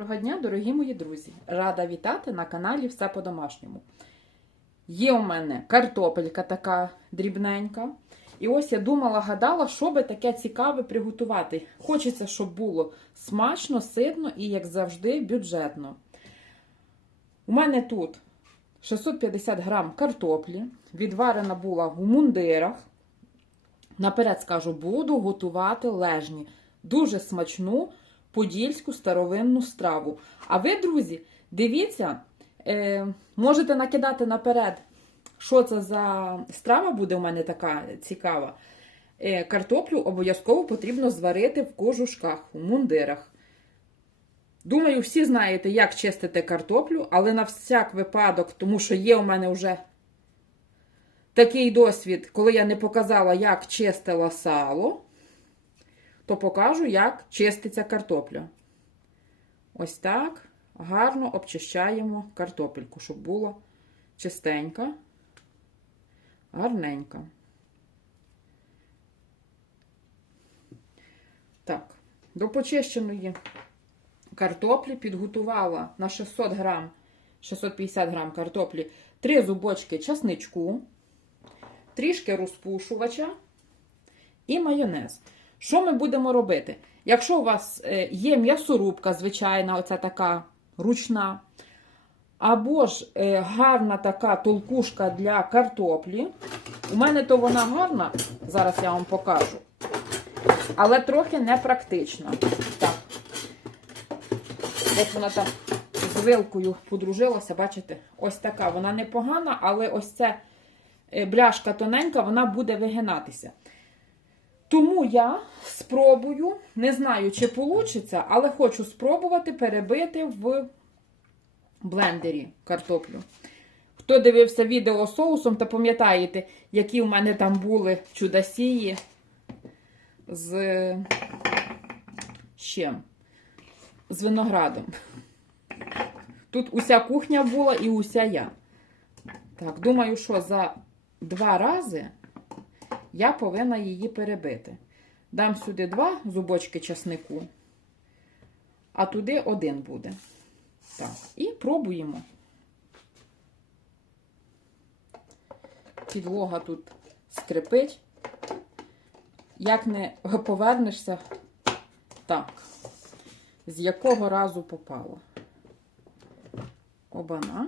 Доброго дня, дорогі мої друзі! Рада вітати на каналі Все по-домашньому. Є у мене картопелька така дрібненька. І ось я думала, гадала, що би таке цікаве приготувати. Хочеться, щоб було смачно, ситно і, як завжди, бюджетно. У мене тут 650 грам картоплі, відварена була в мундирах. Наперед скажу, буду готувати лежні. Дуже смачну подільську старовинну страву. А ви, друзі, дивіться, е, можете накидати наперед, що це за страва буде у мене така цікава. Е, картоплю обов'язково потрібно зварити в кожушках, у мундирах. Думаю, всі знаєте, як чистити картоплю, але на всяк випадок, тому що є у мене вже такий досвід, коли я не показала, як чистила сало, то покажу, як чиститься картопля. Ось так гарно обчищаємо картопельку, щоб була чистенька, гарненька. Так, до почищеної картоплі підготувала на 600 грам, 650 грам картоплі 3 зубочки часничку, трішки розпушувача і майонез. Що ми будемо робити? Якщо у вас е, є м'ясорубка, звичайна, оця така ручна, або ж е, гарна така толкушка для картоплі. У мене то вона гарна, зараз я вам покажу. Але трохи непрактична. Так. Десь вона там з вилкою подружилася, бачите? Ось така. Вона непогана, але ось ця е, бляшка тоненька, вона буде вигинатися. Тому я спробую, не знаю, чи вийде, але хочу спробувати перебити в блендері картоплю. Хто дивився відео з соусом, то пам'ятаєте, які в мене там були чудосії з чим? З виноградом. Тут уся кухня була і уся я. Так, думаю, що за два рази я повинна її перебити. Дам сюди два зубочки часнику, а туди один буде. Так, і пробуємо. Підлога тут скрипить. Як не повернешся, так, з якого разу попало. Обана.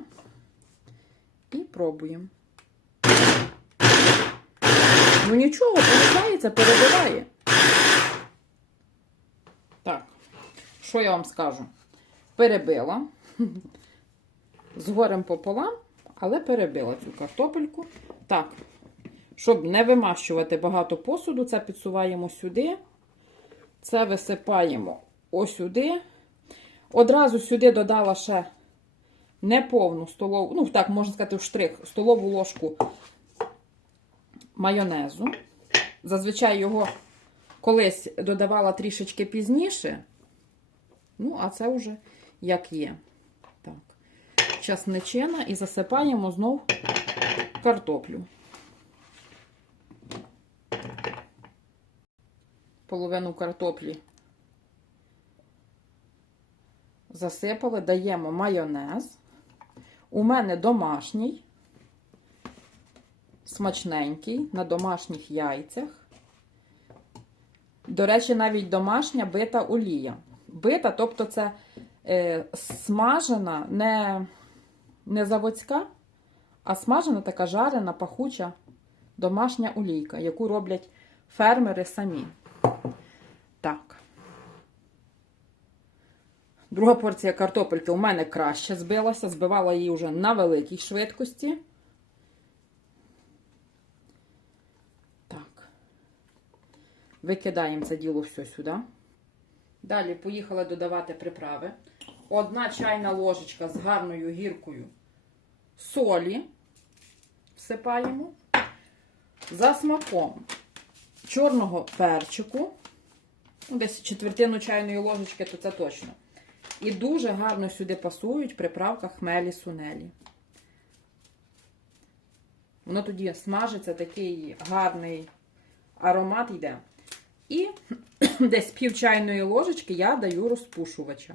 І пробуємо. Ну нічого, получається, перебиває. Так, що я вам скажу? Перебила. З горем пополам, але перебила цю картопельку. Так, щоб не вимащувати багато посуду, це підсуваємо сюди. Це висипаємо ось сюди. Одразу сюди додала ще неповну столову, ну, так, можна сказати, в штрих, столову ложку майонезу. Зазвичай його колись додавала трішечки пізніше. Ну, а це вже як є. Так, часничина і засипаємо знов картоплю. Половину картоплі засипали, даємо майонез. У мене домашній смачненький на домашніх яйцях. До речі, навіть домашня бита олія. Бита, тобто це е, смажена, не, не заводська, а смажена така жарена, пахуча домашня олійка, яку роблять фермери самі. Так. Друга порція картопельки у мене краще збилася, збивала її вже на великій швидкості. Викидаємо це діло все сюди. Далі поїхали додавати приправи. Одна чайна ложечка з гарною гіркою солі всипаємо. За смаком чорного перчику. Десь четвертину чайної ложечки, то це точно. І дуже гарно сюди пасують приправка хмелі сунелі. Воно тоді смажиться, такий гарний аромат йде. І десь пів чайної ложечки я даю розпушувача.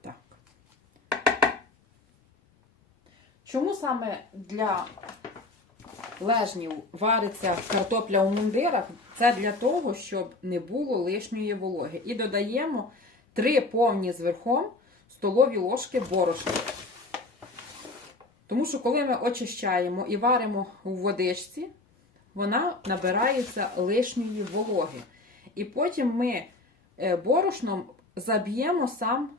Так. Чому саме для лежнів вариться картопля у мундирах? Це для того, щоб не було лишньої вологи. І додаємо 3 повні з столові ложки борошна. Тому що, коли ми очищаємо і варимо у водичці, вона набирається лишньої вологи. І потім ми е, борошном заб'ємо сам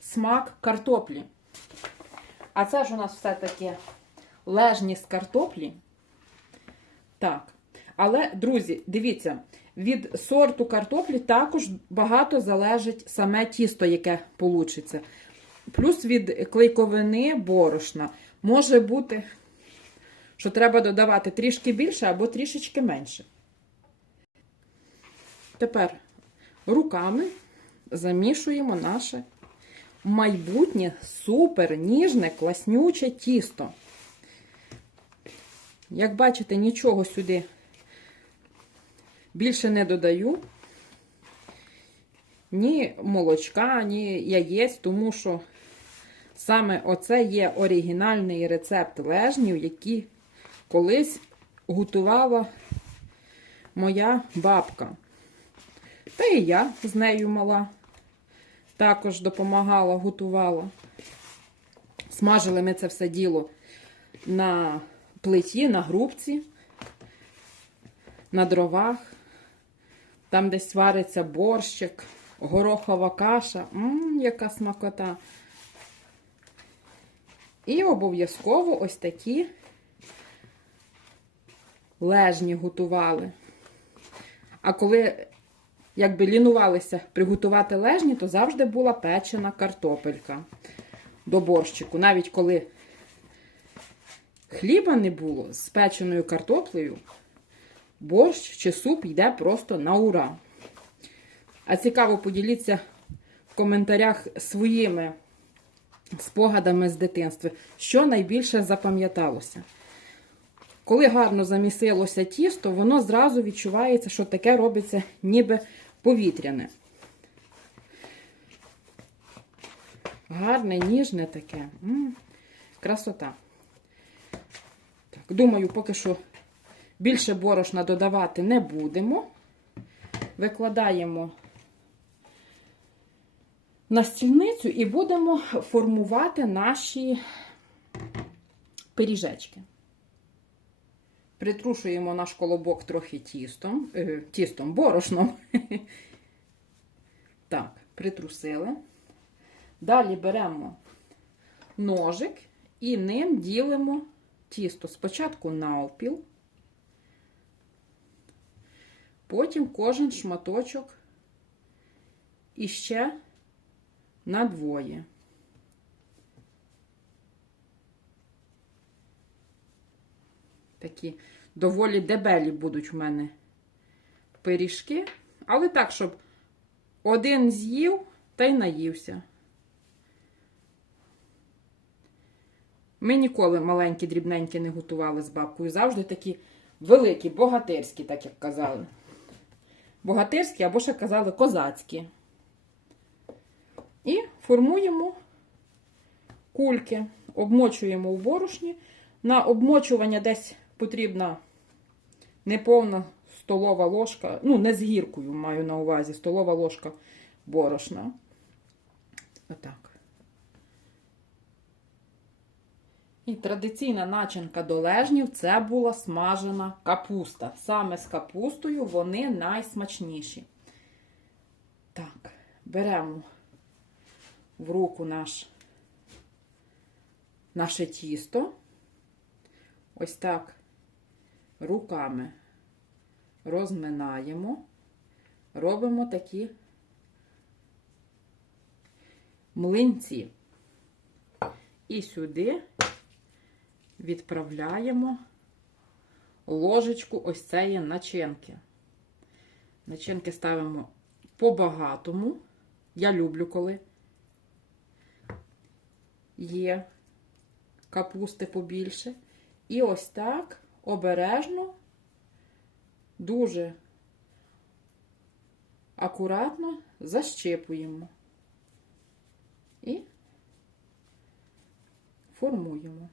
смак картоплі. А це ж у нас все-таки лежні з картоплі. Так. Але, друзі, дивіться, від сорту картоплі також багато залежить саме тісто, яке получиться. Плюс від клейковини борошна. Може бути, що треба додавати трішки більше або трішечки менше. Тепер руками замішуємо наше майбутнє супер ніжне, класнюче тісто. Як бачите, нічого сюди більше не додаю. Ні молочка, ні яєць, тому що саме оце є оригінальний рецепт лежнів, який колись готувала моя бабка. Та і я з нею мала. Також допомагала, готувала. Смажили ми це все діло на плиті, на грубці, на дровах. Там десь вариться борщик, горохова каша. Мм, яка смакота. І обов'язково ось такі лежні готували. А коли якби лінувалися приготувати лежні, то завжди була печена картопелька до борщику. Навіть коли хліба не було з печеною картоплею, борщ чи суп йде просто на ура. А цікаво, поділіться в коментарях своїми спогадами з дитинства, що найбільше запам'яталося. Коли гарно замісилося тісто, воно зразу відчувається, що таке робиться ніби повітряне. Гарне, ніжне таке. М -м, красота. Так, Думаю, поки що більше борошна додавати не будемо. Викладаємо на стільницю і будемо формувати наші пиріжечки. Притрушуємо наш колобок трохи тістом, е, тістом, борошном. Так, притрусили. Далі беремо ножик і ним ділимо тісто спочатку навпіл, потім кожен шматочок іще на двоє. Такі доволі дебелі будуть в мене пиріжки. Але так, щоб один з'їв та й наївся. Ми ніколи маленькі, дрібненькі не готували з бабкою. Завжди такі великі, богатирські, так як казали. Богатирські або ще казали козацькі. І формуємо кульки, обмочуємо в борошні. На обмочування десь потрібна неповна столова ложка, ну, не з гіркою маю на увазі, столова ложка борошна. Отак. І традиційна начинка до лежнів це була смажена капуста. Саме з капустою вони найсмачніші. Так, беремо в руку наш, наше тісто. Ось так руками розминаємо, робимо такі млинці. І сюди відправляємо ложечку ось цієї начинки. Начинки ставимо по-багатому. Я люблю, коли є капусти побільше. І ось так обережно, дуже акуратно защепуємо. І формуємо.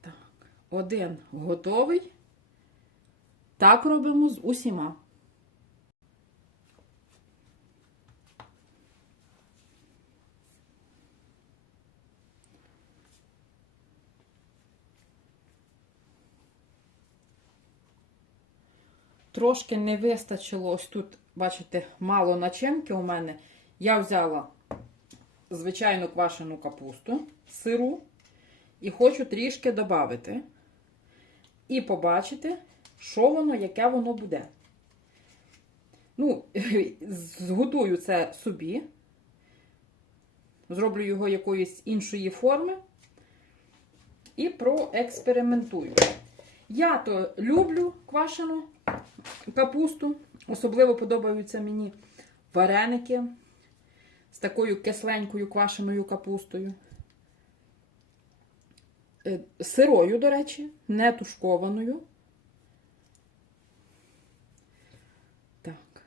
Так, один готовий. Так робимо з усіма. Трошки не вистачило, ось тут, бачите, мало начинки у мене. Я взяла звичайну квашену капусту, сиру, і хочу трішки додати. І побачити, що воно, яке воно буде. Ну, зготую це собі. Зроблю його якоїсь іншої форми. І проекспериментую. Я то люблю квашену капусту. Особливо подобаються мені вареники з такою кисленькою квашеною капустою. Е, Сирою, до речі, не тушкованою. Так.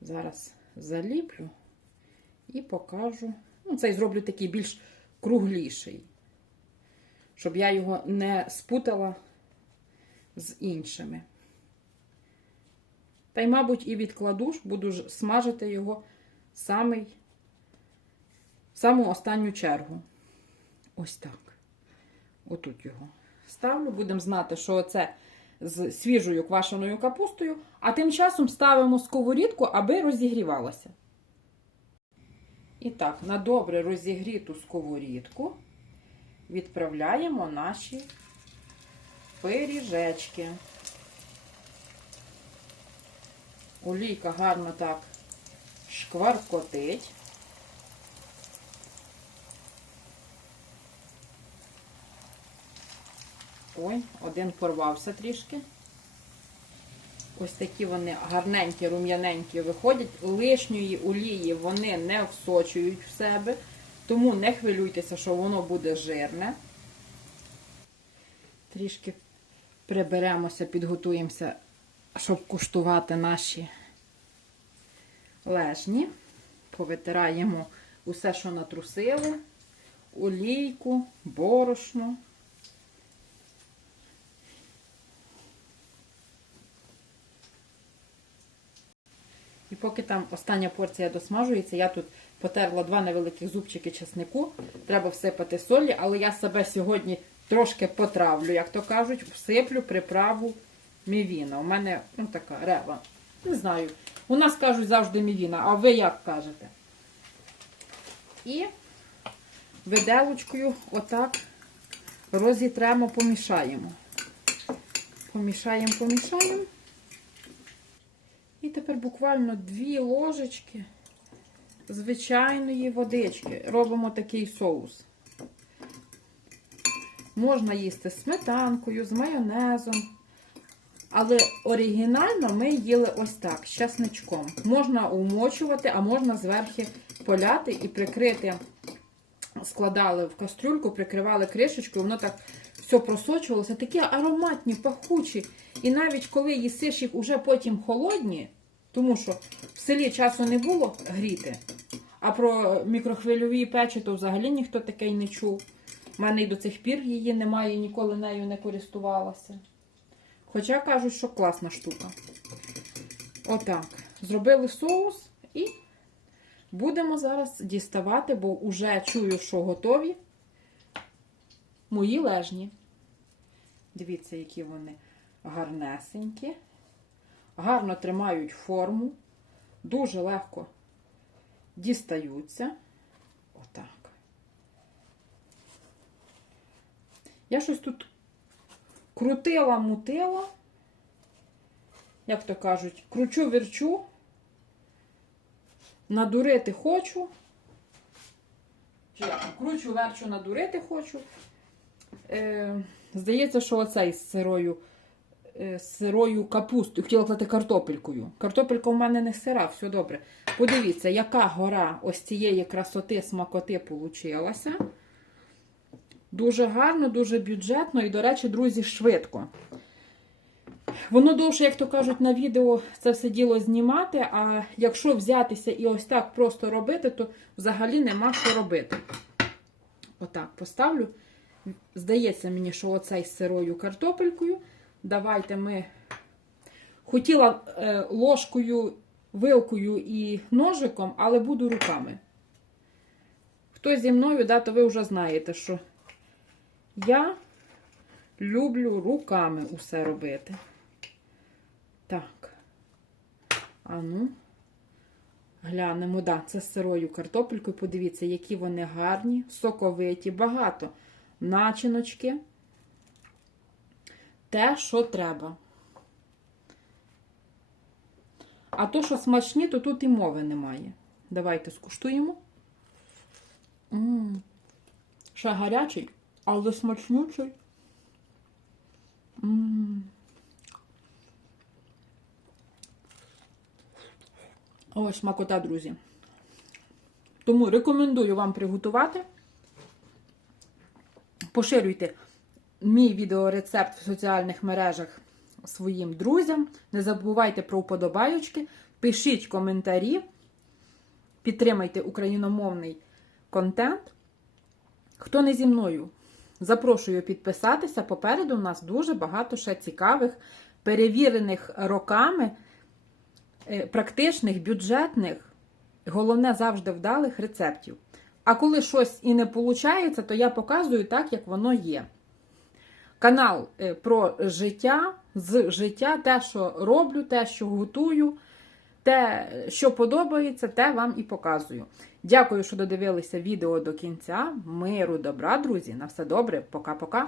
Зараз заліплю і покажу. Ну, цей зроблю такий більш кругліший, щоб я його не спутала з іншими. Та й, мабуть, і відкладу, буду смажити його самий, в саму останню чергу. Ось так. Отут його ставлю. Будемо знати, що це з свіжою квашеною капустою, а тим часом ставимо сковорідку, аби розігрівалася. І так, на добре розігріту сковорідку відправляємо наші пиріжечки. Олійка гарно так шкваркотить. Ой, один порвався трішки. Ось такі вони гарненькі, рум'яненькі виходять. Лишньої олії вони не всочують в себе, тому не хвилюйтеся, що воно буде жирне. Трішки приберемося, підготуємося, щоб куштувати наші лежні. Повитираємо усе, що натрусили, олійку, борошно. І поки там остання порція досмажується, я тут потерла два невеликих зубчики чеснику. Треба всипати солі, але я себе сьогодні трошки потравлю, як то кажуть, всиплю приправу мівіна. У мене ну, така рева. Не знаю. У нас кажуть завжди мівіна, а ви як кажете? І виделочкою отак розітремо, помішаємо. Помішаємо, помішаємо. І тепер буквально дві ложечки звичайної водички. Робимо такий соус. Можна їсти сметанкою, з майонезом. Але оригінально ми їли ось так, з часничком. Можна умочувати, а можна зверху поляти і прикрити, складали в кастрюльку, прикривали кришечкою, воно так все просочувалося. Такі ароматні, пахучі. І навіть коли їсиш їх уже потім холодні, тому що в селі часу не було гріти, а про мікрохвильові печі то взагалі ніхто таке й не чув. У мене і до цих пір її немає, ніколи нею не користувалася. Хоча кажуть, що класна штука. Отак. Зробили соус і будемо зараз діставати, бо вже чую, що готові мої лежні. Дивіться, які вони гарнесенькі. Гарно тримають форму, дуже легко дістаються. Отак. Я щось тут крутила, мутила, як то кажуть, кручу верчу, надурити хочу. Чи як? Кручу, верчу, надурити хочу. Е, здається, що оцей з сирою, е, сирою капустою. Хотіла казати картопелькою. Картопелька у мене не сира, все добре. Подивіться, яка гора ось цієї красоти, смакоти получилася. Дуже гарно, дуже бюджетно і, до речі, друзі, швидко. Воно довше, як то кажуть, на відео це все діло знімати, а якщо взятися і ось так просто робити, то взагалі нема що робити. Отак поставлю. Здається мені, що оцей з сирою картопелькою. Давайте ми. Хотіла е, ложкою, вилкою і ножиком, але буду руками. Хто зі мною, да, то ви вже знаєте, що я люблю руками усе робити. Так. А ну, глянемо, да, це з сирою картопелькою. Подивіться, які вони гарні, соковиті, багато начиночки. Те, що треба. А то, що смачні, то тут і мови немає. Давайте скуштуємо. М, Ще гарячий, але смачнючий. М. Ось смакота, друзі. Тому рекомендую вам приготувати. Поширюйте мій відеорецепт в соціальних мережах своїм друзям. Не забувайте про вподобайочки. Пишіть коментарі. Підтримайте україномовний контент. Хто не зі мною, запрошую підписатися. Попереду у нас дуже багато ще цікавих, перевірених роками, е, практичних, бюджетних, головне завжди вдалих рецептів. А коли щось і не виходить, то я показую так, як воно є. Канал е, про життя, з життя, те, що роблю, те, що готую, те, що подобається, те вам і показую. Дякую, що додивилися відео до кінця. Миру, добра, друзі. На все добре. Пока-пока.